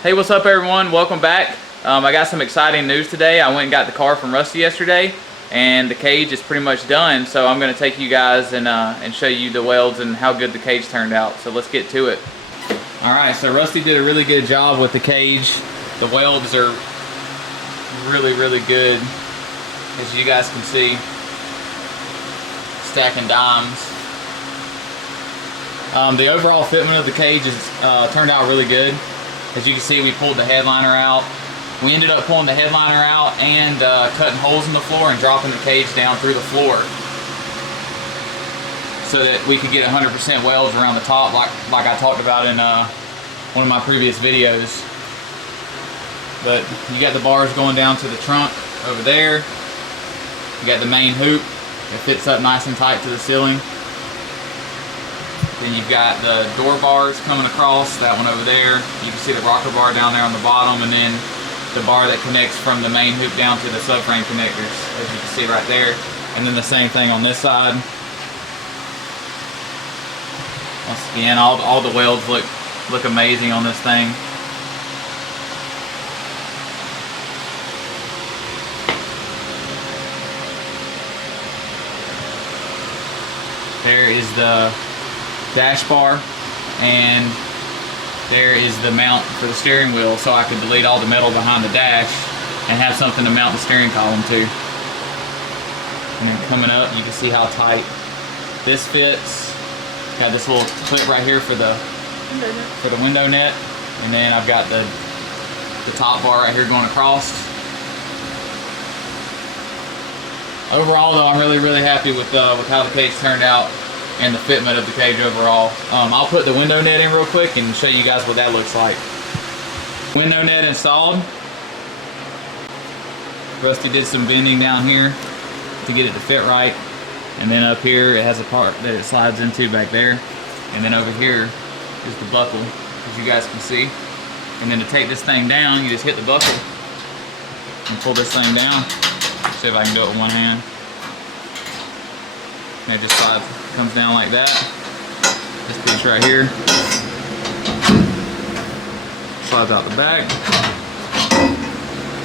Hey, what's up everyone? Welcome back. I got some exciting news today. I went and got the car from Rusty yesterday and the cage is pretty much done. So I'm going to take you guys and show you the welds and how good the cage turned out. So let's get to it. Alright, so Rusty did a really good job with the cage. The welds are really good, as you guys can see. Stacking dimes. The overall fitment of the cage has turned out really good. As you can see, we pulled the headliner out. We ended up pulling the headliner out and cutting holes in the floor and dropping the cage down through the floor so that we could get 100% welds around the top like I talked about in one of my previous videos. But you got the bars going down to the trunk over there. You got the main hoop that fits up nice and tight to the ceiling. Then you've got the door bars coming across, that one over there. You can see the rocker bar down there on the bottom, and then the bar that connects from the main hoop down to the subframe connectors, as you can see right there. And then the same thing on this side. Once again, all the welds look amazing on this thing. There is the dash bar, and there is the mount for the steering wheel, so I can delete all the metal behind the dash and have something to mount the steering column to. And then coming up, you can see how tight this fits. Got this little clip right here for the window net, and then I've got the top bar right here going across. Overall, though, I'm really happy with how the cage turned out and the fitment of the cage overall. I'll put the window net in real quick and show you guys what that looks like. Window net installed. Rusty did some bending down here to get it to fit right. And then up here it has a part that it slides into back there. And then over here is the buckle, as you guys can see. And then to take this thing down, you just hit the buckle and pull this thing down. See if I can do it with one hand. And it just comes down like that. This piece right here slides out the back.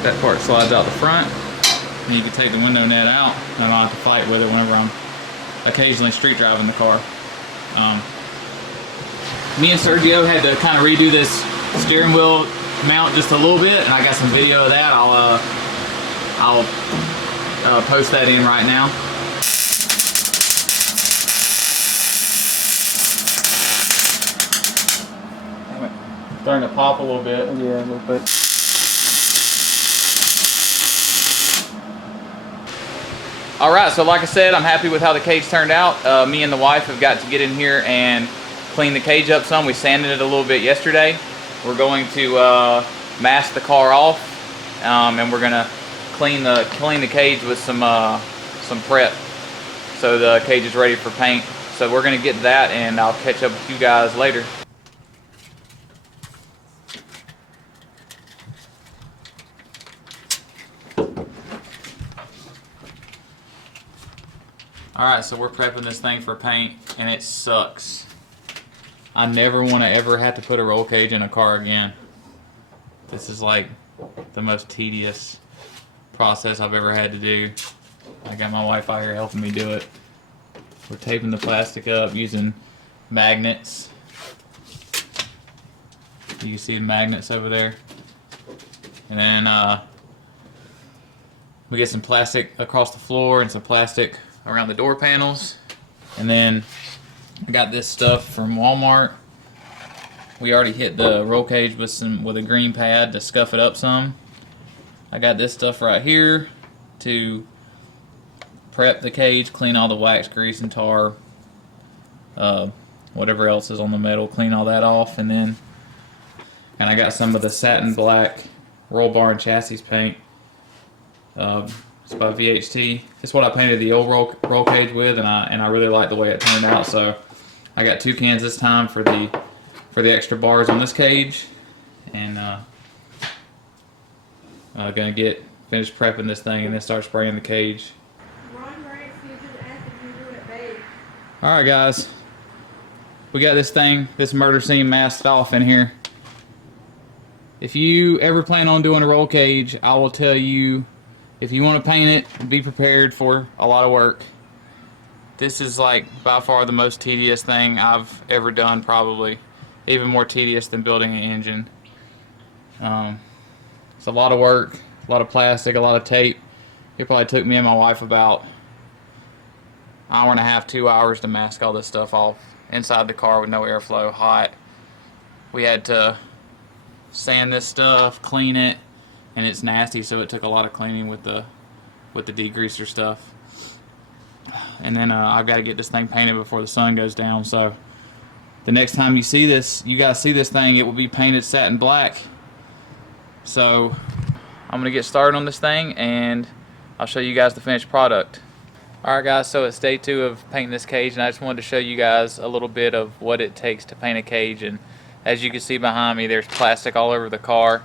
That part slides out the front. And you can take the window net out. I don't have to fight with it whenever I'm occasionally street driving the car. Me and Sergio had to kind of redo this steering wheel mount just a little bit, and I got some video of that. I'll post that in right now. Starting to pop a little bit. Yeah, a little bit. Alright, so like I said, I'm happy with how the cage turned out. Me and the wife have got to get in here and clean the cage up some. We sanded it a little bit yesterday. We're going to mask the car off, and we're going to clean the cage with some prep, so the cage is ready for paint. So we're going to get that, and I'll catch up with you guys later. Alright, so we're prepping this thing for paint, and it sucks. I never want to ever have to put a roll cage in a car again. This is like the most tedious process I've ever had to do. I got my wife out here helping me do it. We're taping the plastic up using magnets. You can see the magnets over there. And then we get some plastic across the floor and some plastic around the door panels. And then I got this stuff from Walmart. We already hit the roll cage with a green pad to scuff it up some. I got this stuff right here to prep the cage, clean all the wax, grease, and tar, whatever else is on the metal, clean all that off. And I got some of the satin black roll bar and chassis paint. It's by VHT. It's what I painted the old roll cage with, and I really like the way it turned out. So I got 2 cans this time for the extra bars on this cage, and gonna finish prepping this thing and then start spraying the cage. Alright guys, we got this murder scene masked off in here. if you ever plan on doing a roll cage, I will tell you, if you want to paint it, be prepared for a lot of work. This is like by far the most tedious thing I've ever done, probably. Even more tedious than building an engine. It's a lot of work, a lot of plastic, a lot of tape. It probably took me and my wife about an hour and a half, 2 hours to mask all this stuff off inside the car with no airflow, hot. We had to sand this stuff, clean it, and it's nasty, so it took a lot of cleaning with the degreaser stuff. And then I've got to get this thing painted before the sun goes down, so the next time you see this, you guys see this thing, it will be painted satin black. So I'm going to get started on this thing and I'll show you guys the finished product. Alright guys, so it's day 2 of painting this cage, and I just wanted to show you guys a little bit of what it takes to paint a cage. And as you can see behind me, there's plastic all over the car.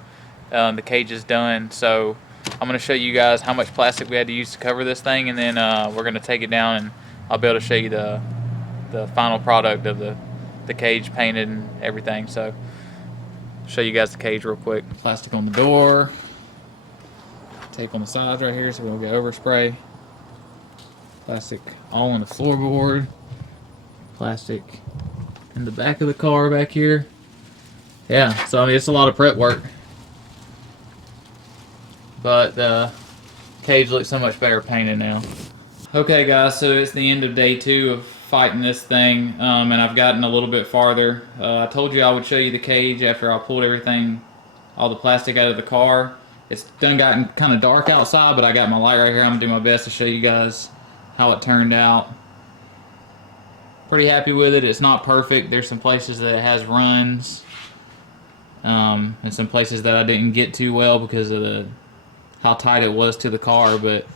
The cage is done, so I'm going to show you guys how much plastic we had to use to cover this thing, and then we're going to take it down and I'll be able to show you the final product of the cage painted and everything. So I'll show you guys the cage real quick. Plastic on the door, tape on the sides right here so we don't get overspray. Plastic all on the floorboard. Plastic in the back of the car back here. Yeah, so I mean, it's a lot of prep work. But the cage looks so much better painted now. Okay guys, so it's the end of day 2 of fighting this thing, and I've gotten a little bit farther. I told you I would show you the cage after I pulled everything, all the plastic out of the car. It's done gotten kind of dark outside, but I got my light right here. I'm going to do my best to show you guys how it turned out. Pretty happy with it. It's not perfect. There's some places that it has runs, and some places that I didn't get too well because of how tight it was to the car. But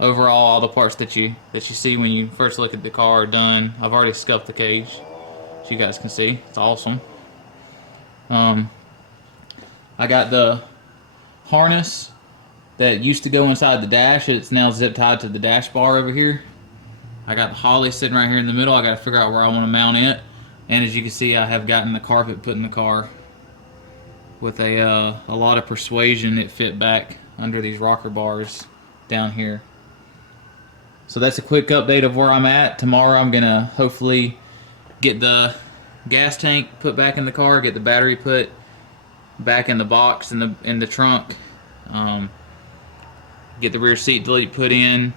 overall, all the parts that you see when you first look at the car are done. I've already scuffed the cage, so you guys can see. It's awesome. I got the harness that used to go inside the dash. It's now zip tied to the dash bar over here. I got the Holly sitting right here in the middle. I got to figure out where I want to mount it. And as you can see, I have gotten the carpet put in the car. With a lot of persuasion, it fit back under these rocker bars down here. So that's a quick update of where I'm at. Tomorrow I'm gonna hopefully get the gas tank put back in the car, get the battery put back in the box in the trunk, get the rear seat delete put in,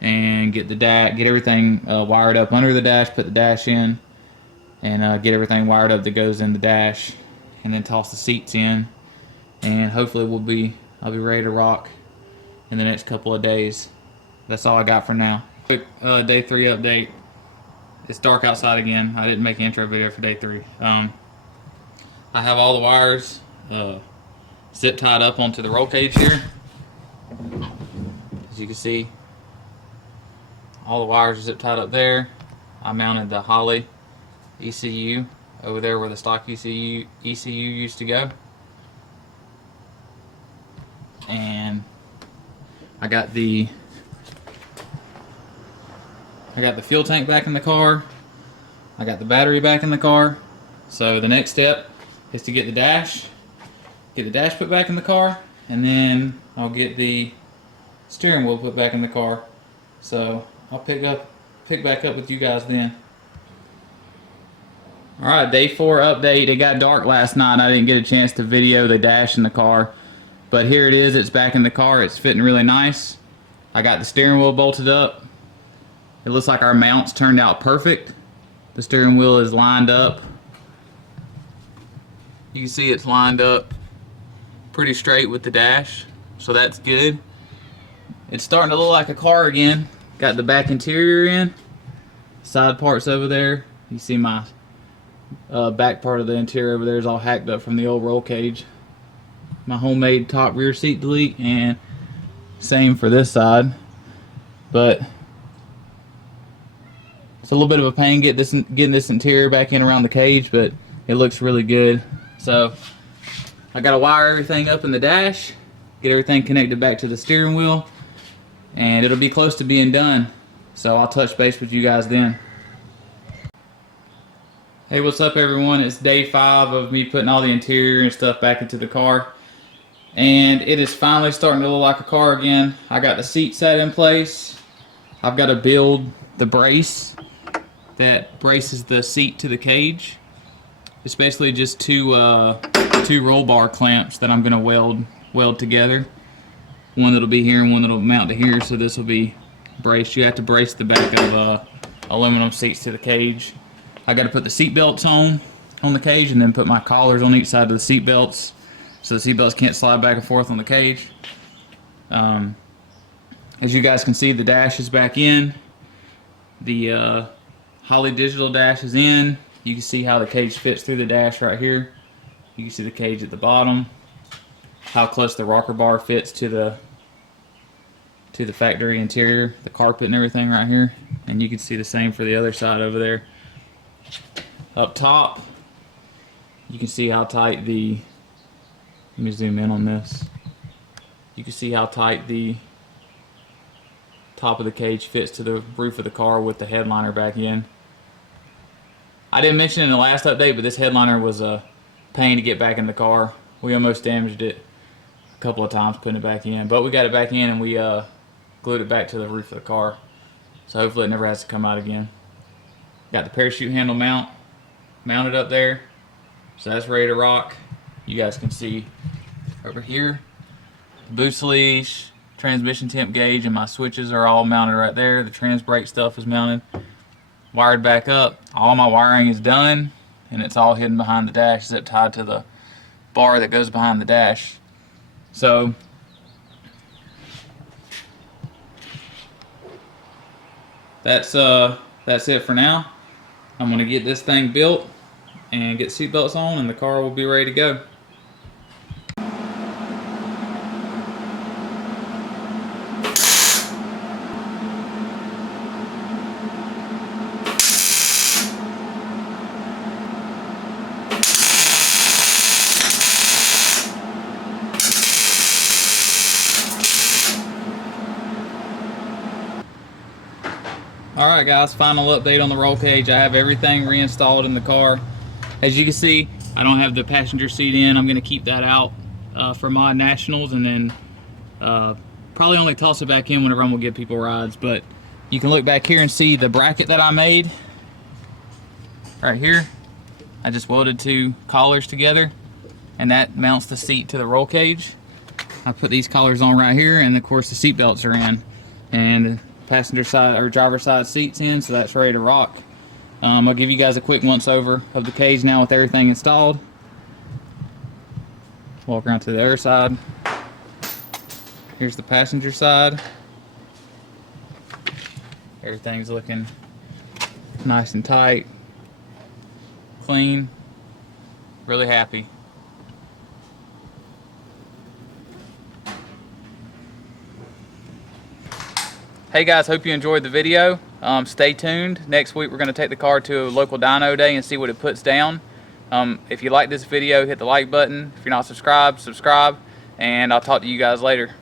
and get everything wired up under the dash, put the dash in, and get everything wired up that goes in the dash, and then toss the seats in, and hopefully I'll be ready to rock in the next couple of days. That's all I got for now. Quick day 3 update. It's dark outside again. I didn't make an intro video for day 3. I have all the wires zip tied up onto the roll cage here. As you can see, all the wires are zip tied up there. I mounted the Holly ECU over there where the stock ECU used to go. And I got the fuel tank back in the car. I got the battery back in the car. So the next step is to get the dash put back in the car, and then I'll get the steering wheel put back in the car. So I'll pick back up with you guys then. Alright, day 4 update. It got dark last night and I didn't get a chance to video the dash in the car. But here it is, it's back in the car. It's fitting really nice. I got the steering wheel bolted up. It looks like our mounts turned out perfect. The steering wheel is lined up. You can see it's lined up pretty straight with the dash, so that's good. It's starting to look like a car again. Got the back interior in. Side parts over there. You see my back part of the interior over there is all hacked up from the old roll cage. My homemade top rear seat delete, and same for this side. But it's a little bit of a pain getting this interior back in around the cage, but it looks really good. So I gotta wire everything up in the dash, get everything connected back to the steering wheel, and it'll be close to being done. So I'll touch base with you guys then. Hey, what's up everyone? It's day 5 of me putting all the interior and stuff back into the car. And it is finally starting to look like a car again. I got the seat set in place. I've got to build the brace that braces the seat to the cage. It's basically just two roll bar clamps that I'm going to weld together. One that'll be here and one that'll mount to here, so this will be braced. You have to brace the back of aluminum seats to the cage. I got to put the seat belts on the cage and then put my collars on each side of the seat belts so the seat belts can't slide back and forth on the cage. As you guys can see, the dash is back in. The Holley digital dash is in. You can see how the cage fits through the dash right here. You can see the cage at the bottom, how close the rocker bar fits to the factory interior, the carpet and everything right here. And you can see the same for the other side over there. Up top, you can see how tight the, let me zoom in on this. You can see how tight the top of the cage fits to the roof of the car with the headliner back in. I didn't mention in the last update, but this headliner was a pain to get back in the car. We almost damaged it a couple of times putting it back in, but we got it back in and we glued it back to the roof of the car. So hopefully it never has to come out again. Got the parachute handle mounted up there, so that's ready to rock. You guys can see over here the boost leash, transmission temp gauge, and my switches are all mounted right there. The trans brake stuff is mounted, wired back up. All my wiring is done and it's all hidden behind the dash, zip tied to the bar that goes behind the dash. So that's it for now. I'm going to get this thing built and get seatbelts on and the car will be ready to go. Alright guys, final update on the roll cage. I have everything reinstalled in the car. As you can see, I don't have the passenger seat in. I'm going to keep that out for Mod Nationals, and then probably only toss it back in whenever I'm going to give people rides. But you can look back here and see the bracket that I made right here. I just welded 2 collars together and that mounts the seat to the roll cage. I put these collars on right here, and of course the seat belts are in, and passenger side or driver side seats in, so that's ready to rock. I'll give you guys a quick once over of the cage now with everything installed. Walk around to the other side. Here's the passenger side. Everything's looking nice and tight, clean. Really happy. Hey guys, hope you enjoyed the video. Stay tuned. Next week we're going to take the car to a local dyno day and see what it puts down. If you like this video, hit the like button. If you're not subscribed, subscribe. And I'll talk to you guys later.